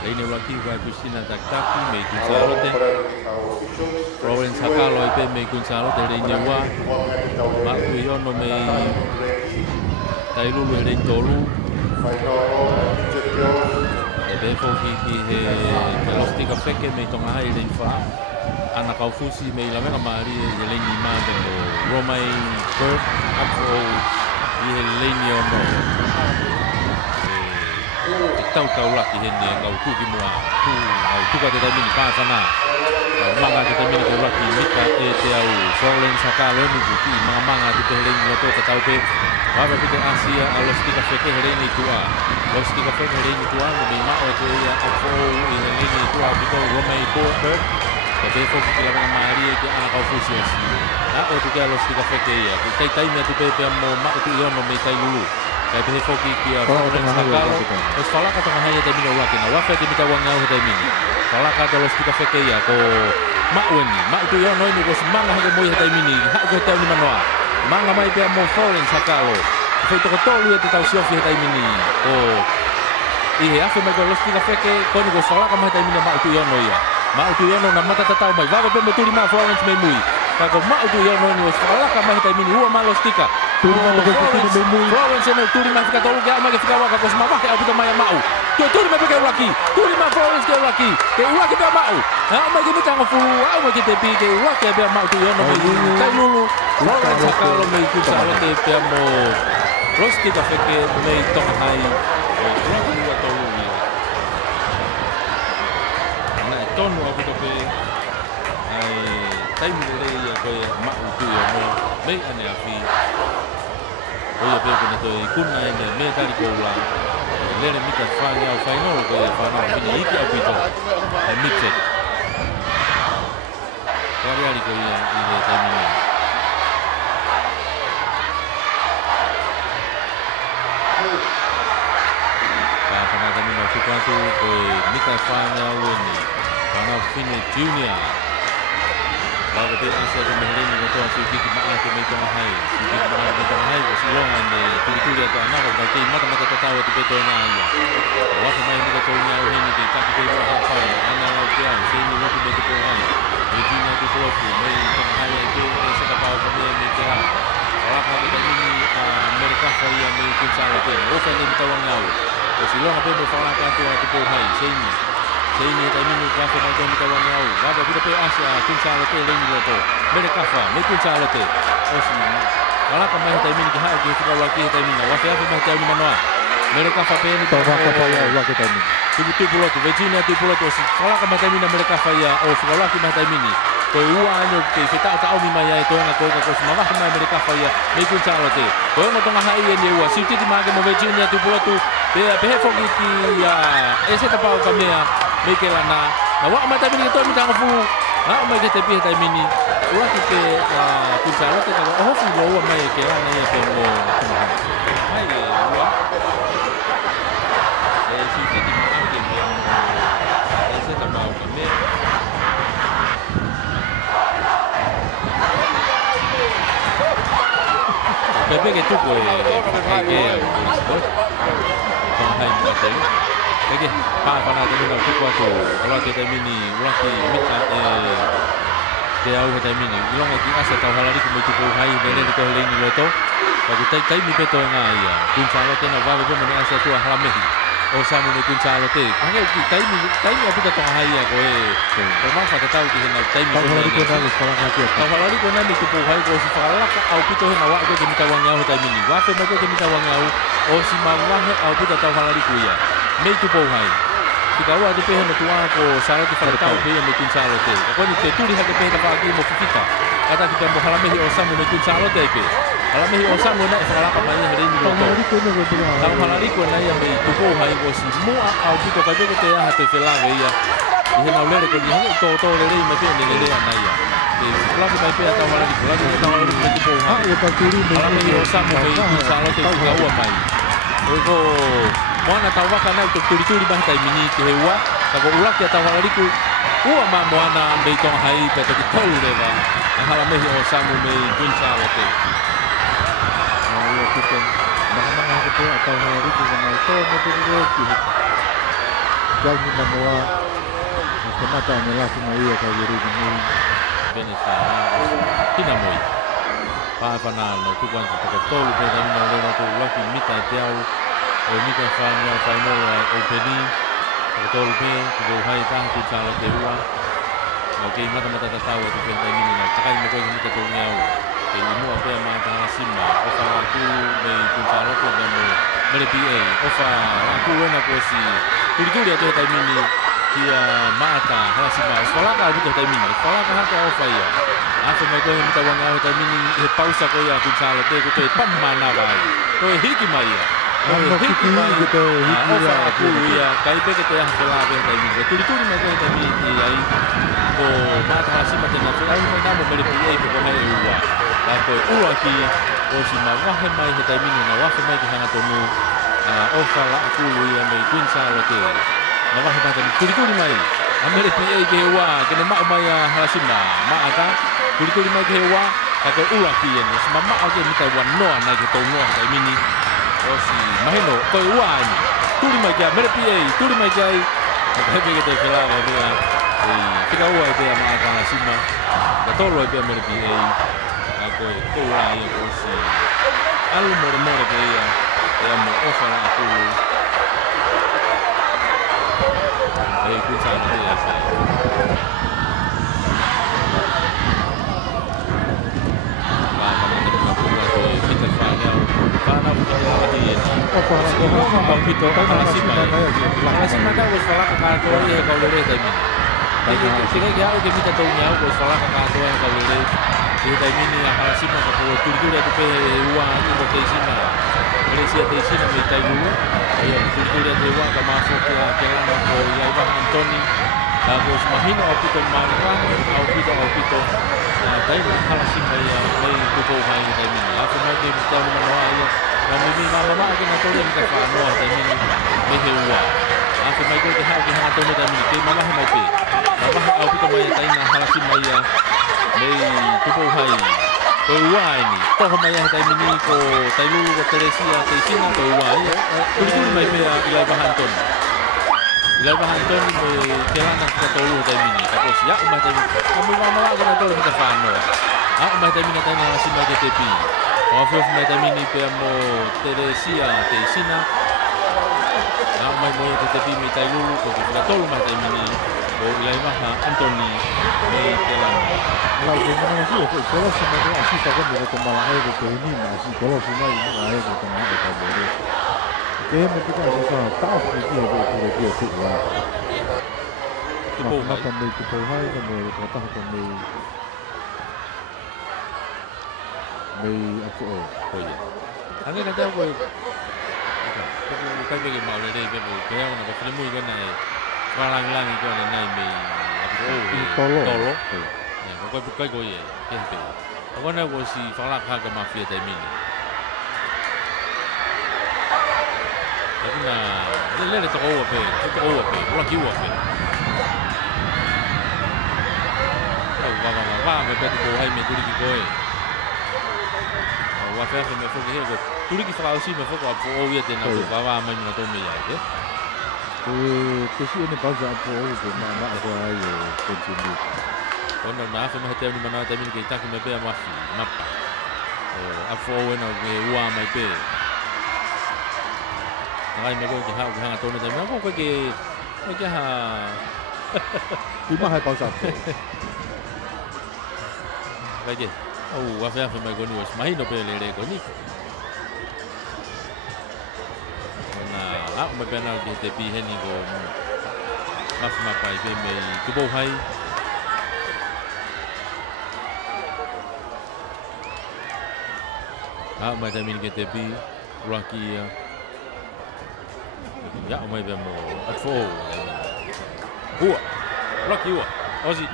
Leine waki vai kusina taktaki me kunsalote. Florence Hakalo ipe me kunsalote leine wa. Matu iono me tailulu he lein tolu. E befo ki he pelostika feke me tonga hai lein fa. Ana kaufusi me ilamena maari e leini mande o Romai Bird apro i he leini ono. Tau laki hene ngau tuki mua ngau tuka te taimini pātana manga te taimini te laki mika e te au Florence Hakalo ni buki manga te te herengi loto te tau pe wawa pite Asia a los tika feke herengi tua los tika feke herengi tua me mao te ia afo i herengi tua pito Romai Bird te befo ki la mga maari e te ana kau fusios na o tuke a los tika feke ia te taimia tu pepe amo mao tu iono me tai lulu kaya te foki ki a Florence Hakalo os falaka tanga hai te mina ulaki na wafe te mita wangau te mini falaka te los tika feke ia ko maueni mau tu iono ini ko manga hake moi te mini hake ko te ni manoa manga mai pe mo Florence Hakalo foi to tolu te tau siofi te mini o i he afe mai ko los tika feke ko ni ko falaka mai te mini mau tu iono ia mau tu iono na mata tatau mai wawe pe mo tuli ma Florence me mui kako mau tu iono ni os falaka mai te mini ua ma los tika Florence ene turi ma fika tolu ga ma ke fika waka ko sma wa ke abuta mai mau to turi ma peke ulaki turi ma Florence ke ulaki pe mau ha ma ke mita ngofu au ma ke te pi ke ulaki be mau tu yono me tai lulu Florence Hakalo me ku salo te pe mo rosti ka feke me to hai ulaki ni tolu ni na tonu abuta pe ai tai mi le ya ko mau tu yono me ane afi oia pe kona toi kuna ene me tari ko ula lere mika whanga au whainoro ko ia whanau hini iki au pito e mixed kari ari ko ia i he taimini ka whanata mina tukatu ko e mika whanga au eni whanau Fine Junior Lalu dia asal dari Malaysia ni tuan suki maa ke mai tuan hai, suki maa ke tuan hai, silong ane tuli atau anak kalau kita mata tahu tu betul na ya. Waktu main kita tahu ni awak ni kita kita buat apa? Anak awak dia, saya ni waktu betul tuan hai. Jadi ni tu kalau tu mai tuan hai itu saya tahu kami ni kira. Orang kami ni mereka saya ni pun salah tu. Ofan ni kita orang awak. Silong apa yang berfalak tu tuan hai, saya ni. Ini tadi ni kafe macam kita orang tahu. Wabah kita pe Asia kunca lote lengi loto. Mereka kafa, ni kunca lote. Osman. Kalau kami tadi ni kita kita lagi tadi ni. Wabah apa macam ni mana? Mereka kafa pe ni tahu apa ya lagi tadi ni. Tu pulau tu, Virginia tu pulau tu. Kalau kami tadi ni mereka kafa ya, oh kalau kami tadi ni. Kau uang ni kita tahu ni maya itu yang kau semua kami mereka kafa ya. Ni kunca lote. Kau yang tengah hari ni uang. Situ di mana kami Virginia tu pulau tu. Pe fogi ya. Ese tapau kami ya. Mikela na wa ma tabi ni to mi tango fu na ma ke te pi ta mini wa ki te kunsa lo te ka ho fu lo wa ma ke na ye pe mo ai ye wa si ti ti ma ke mi se ta ma ka me pepe ke tu ko ke hai Lagi, apa nak tadi nak tukar tu? Kalau kita mini, ulaki mita te au kita mini. Ilong lagi asa tahu hal ni kumai tukar hai, beli tu hal ini loto. Bagi tai mi peto ngai ya. Kunca lote na vawe pun meni asa tu hal mehi. O samu ni kunca lote. Kange tai mi abu kita hai ya koe. Memang fata tahu kita nak tai mi. Tahu hal ni kena sekolah ngaji. Tahu hal ni kena ni tukar hai ko si fakala ka au pito na wa ko mita wangau tai mini. Wa fe ko mita wangau. O si mawah au pito tahu hal ni kuya. Mei tu pou hai. Tika ua te pehe no tua ko sara te whakatau pehe me kunsalo te. Ako ni te turi hake pehe ta whaaki mo fukita. Kata kita mo halamehi o samu me kunsalo te pe. Halamehi o samu na e whakalaka mai he reini loto. Tau halariko na ia mei tu pou hai ko si mua au pito ka joko te aha te whelave ia. I he nau lere ko ni hangi tō le rei me pehe ne lea na ia. Te laki mai pehe tau halariko. Laki mai tau halariko me tu pou hai. Halamehi o samu me kunsalo te tika ua mai. Oiko moana tau waka nai tuk turi bahtai mini ki he ua. Kako ulaki atau halariku ua ma moana mei tonga hai pe toki tolu lewa. A halamehi o samu mei kunsa wate. Ua kuken. Mana hake pe atau halariku ka mai tō me te reo ki. Jauh ni Manoa. Mata ni lah cuma ia kau jadi ni. Benesa tina moi pāwhana no tukuan te tolu pe tani no leo ko waki mita te au o mita whānau whainau o peni te tolu pe ko hai taha ki tālo te ua o kei mata tatau te pe tai mini na takai mo koe mita tō ngiau kei i mua pe mata sima o wha aku me ki tālo ko te mo mere PA o wha aku wena ko si turi atu tai mini kia mata halasima swalaka butuh timing swalaka hata ofa ia afa mai ko mita wanga o timing he pausa ko ia ku sala te ko te pamana vai ko hiki mai ia ko hiki mai kita hiki ofa aku ia kai pe ke te ha sala pe timing turi mai ko timing ia ai ko mata halasima te na ai mai na mo bele pi ko mai ua la ko ua ki o si ma wa he mai he timing na wa fe mai ki hana tonu ofa la aku ia mai ku sala te Nama hebat turi mai. Amere PA ke wa kena mak mai halasima. Mak ata turi mai ke wa ka ula ki ni. Semama ake mita wan no na ke to no kai mini. Osi mahino ko wa ni. Turi mai ke amere PA, turi mai kai. Ka ke te fela wa dia. Tika wa te ma ata halasima. Ka to lo ke amere PA. Ko wa ia ko si. Alu more ke ia. Ya mo ofa la aku. Ku sana dia saya. Kita fanya pana bukan lagi. Apa nak Bang Vito halasima. Halasima dah us fala ka to ye ka lele tadi. Bagi kita ke kita tahu nya us fala ka to ye ka lele. Di tadi ni halasima ka to tuju dia tu pe uang tu ko sina. Malaysia te sina me tai lu. Ya tuju dia tu uang ka masuk ke kelana ko ya Ivan Antoni. Tapos mahino au pito marang au pito. Dahil halasima ya may tuko hai ni tadi ni. Ako mai ke kita ni manoa ya. Kami mama ke na to rin ka fa no tadi ni me hewa. Ako mai ko ke ha to ni tadi ni ke mama mai pe. Mama au pito mai tadi na halasima ya. May tuko hai. Ko uai ni. Toho mai ya tadi ni ko tailu ko Teresia te sina ko uai. Tuju mai pe ila bahanton. Ila bahanton me kelana ka tolu tadi ni. Tapos ya umai tadi. Kami mama ko na to rin ka fa no. Umai tadi na tadi na halasima ke tepi. Ofo mai tadi ni pe mo Teresia te sina. Mai mo te tepi me tailu ko na tolu mai tadi ni. O ila baha Antoni me kelana. Kalau kita masih kalau semua asli sahaja boleh kembali ke ini masih kalau semua ini ada ke kembali ke boleh. Dia mesti kan susah tahu dia boleh tu lah. Maka kami kita hai kami kata kami apa Oh ya. Angin kata apa? Kita pergi mau le ke kaya na ko filmu ko na lang ko na nai me. Tolo. Ya, ko ye. Kente. Ako na ko si falak ha ka mafia dai mini. Ako na le to o pe, ula ki o pe. Va, me pete ko hai me turi ki ko e. Wa fa me fo ke he ko. Turi ki fa si me fo ko o ye te na ko va me na to me ya ke. Ke si ni pausa apa o mana ada ayo continue. Ono na fa me te ni mana ta min ke ta ke me pe mafi, mapa. A fo we na ke ua mai pe. Ai me ko ke ha to me ta me ko ke ha. Lima hai pausa. Kaje. Wa fa me ko ni was mai no pe le ko ni. Me pena ke te pi heni ko mafma pai pe me tu bo hai mai ta min ke te pi rocky ya mai be mo at fo rocky wa ozi